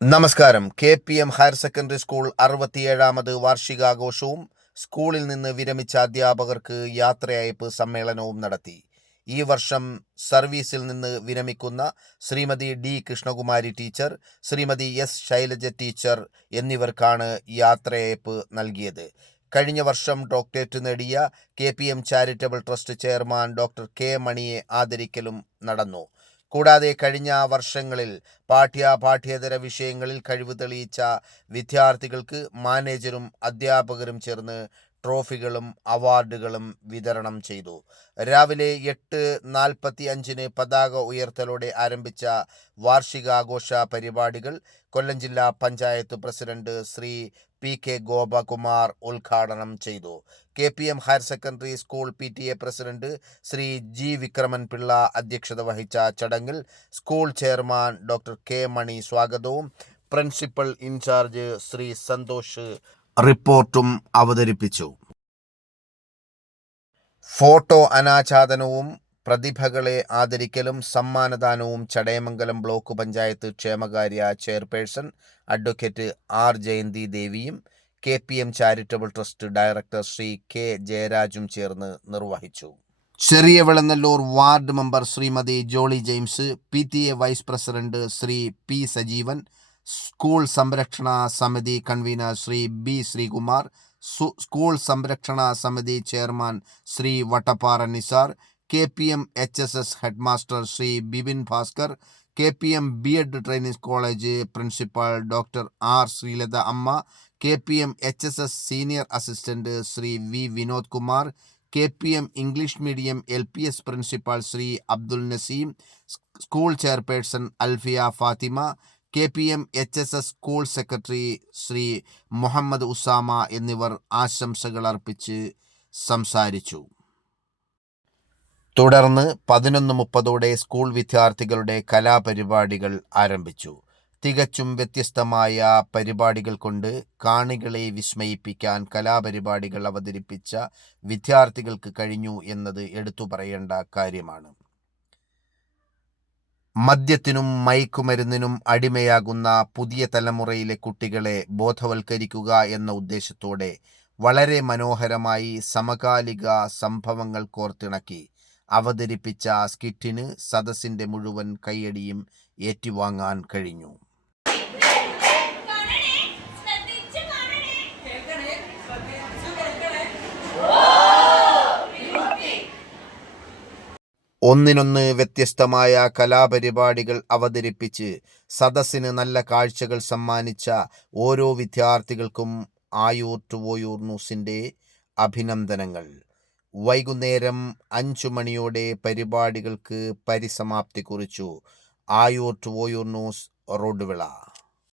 നമസ്കാരം. KPM higher secondary school 67ാമത് വാർഷികാഘോഷവും സ്കൂളിൽ നിന്ന് വിരമിച്ച അധ്യാപകർക്ക് യാത്രയയപ്പ് സമ്മേളനവും നടത്തി. ഈ വർഷം സർവീസിൽ നിന്ന് വിരമിക്കുന്ന Shrimati D. Krishnakumari teacher, Shrimati S. Shailaja teacher എന്നിവർക്കാണ് യാത്രയയപ്പ് നൽകിയത്. കഴിഞ്ഞ വർഷം ഡോക്ടറേറ്റ് നേടിയ KPM charitable trust chairman doctor K. മണിയെ ആദരിക്കലും നടന്നു. കൂടാതെ കഴിഞ്ഞ വർഷങ്ങളിൽ പാഠ്യേതര വിഷയങ്ങളിൽ കഴിവ് തെളിയിച്ച വിദ്യാർത്ഥികൾക്ക് മാനേജരും അധ്യാപകരും ചേർന്ന് ട്രോഫികളും അവാർഡുകളും വിതരണം ചെയ്തു. രാവിലെ 8:45 പതാക ഉയർത്തലോടെ ആരംഭിച്ച വാർഷികാഘോഷ പരിപാടികൾ കൊല്ലം ജില്ലാ പഞ്ചായത്ത് പ്രസിഡന്റ് ശ്രീ P.K. ഗോപകുമാർ ഉദ്ഘാടനം ചെയ്തു. KPM higher secondary school PTA president Shri G. Vikraman Pillai അധ്യക്ഷത വഹിച്ച ചടങ്ങിൽ സ്കൂൾ ചെയർമാൻ ഡോക്ടർ K. മണി സ്വാഗതവും പ്രിൻസിപ്പൽ ഇൻചാർജ് ശ്രീ സന്തോഷ് റിപ്പോർട്ടും അവതരിപ്പിച്ചു. ഫോട്ടോ അനാച്ഛാദനവും പ്രതിഭകളെ ആദരിക്കലും സമ്മാനദാനവും ചടയമംഗലം ബ്ലോക്ക് പഞ്ചായത്ത് ക്ഷേമകാര്യ ചെയർപേഴ്സൺ അഡ്വക്കേറ്റ് R. ജയന്തി ദേവിയും KPM charitable trust director Shri K. ജയരാജും ചേർന്ന് നിർവഹിച്ചു. Cheriya Vilanallur ward member Shrimati Jolly James, PTA vice president Shri P. Sajeevan, school സംരക്ഷണ സമിതി convener Shri B. Sreekumar, school സംരക്ഷണ സമിതി chairman Shri Vattappara Nisar, KPM HSS headmaster Shri Bipin Bhaskar, KPM B.Ed training college principal doctor R. Sreelatha Amma, KPM HSS senior assistant Shri V. Vinod Kumar, KPM English medium LPS principal Shri Abdul Naseem, school chairperson Alfiya Fathima, KPM HSS school secretary Shri Muhammad Usama എന്നിവർ ആശംസകൾ അർപ്പിച്ച് സംസാരിച്ചു. തുടർന്ന് 11:30 school വിദ്യാർത്ഥികളുടെ കലാപരിപാടികൾ ആരംഭിച്ചു. തികച്ചും വ്യത്യസ്തമായ പരിപാടികൾ കൊണ്ട് കാണികളെ വിസ്മയിപ്പിക്കാൻ കലാപരിപാടികൾ അവതരിപ്പിച്ച വിദ്യാർത്ഥികൾക്ക് കഴിഞ്ഞു എന്നത് എടുത്തു പറയേണ്ട കാര്യമാണ്. മദ്യത്തിനും മയക്കുമരുന്നിനും അടിമയാകുന്ന പുതിയ തലമുറയിലെ കുട്ടികളെ ബോധവൽക്കരിക്കുക എന്ന ഉദ്ദേശത്തോടെ വളരെ മനോഹരമായി സമകാലിക സംഭവങ്ങൾ കോർത്തിണക്കി അവതരിപ്പിച്ച സ്കിറ്റിന് സദസ്സിന്റെ മുഴുവൻ കയ്യടിയും ഏറ്റുവാങ്ങാൻ കഴിഞ്ഞു. ഒന്നിനൊന്ന് വ്യത്യസ്തമായ കലാപരിപാടികൾ അവതരിപ്പിച്ച് സദസ്സിന് നല്ല കാഴ്ചകൾ സമ്മാനിച്ച ഓരോ വിദ്യാർത്ഥികൾക്കും ആയൂർ ടു ഓയൂർ ന്യൂസിൻ്റെ അഭിനന്ദനങ്ങൾ. വൈകുന്നേരം 5 മണിയോടെ പരിപാടികൾക്ക് പരിസമാപ്തി കുറിച്ചു. Ayur to Oyur news, Roduvila.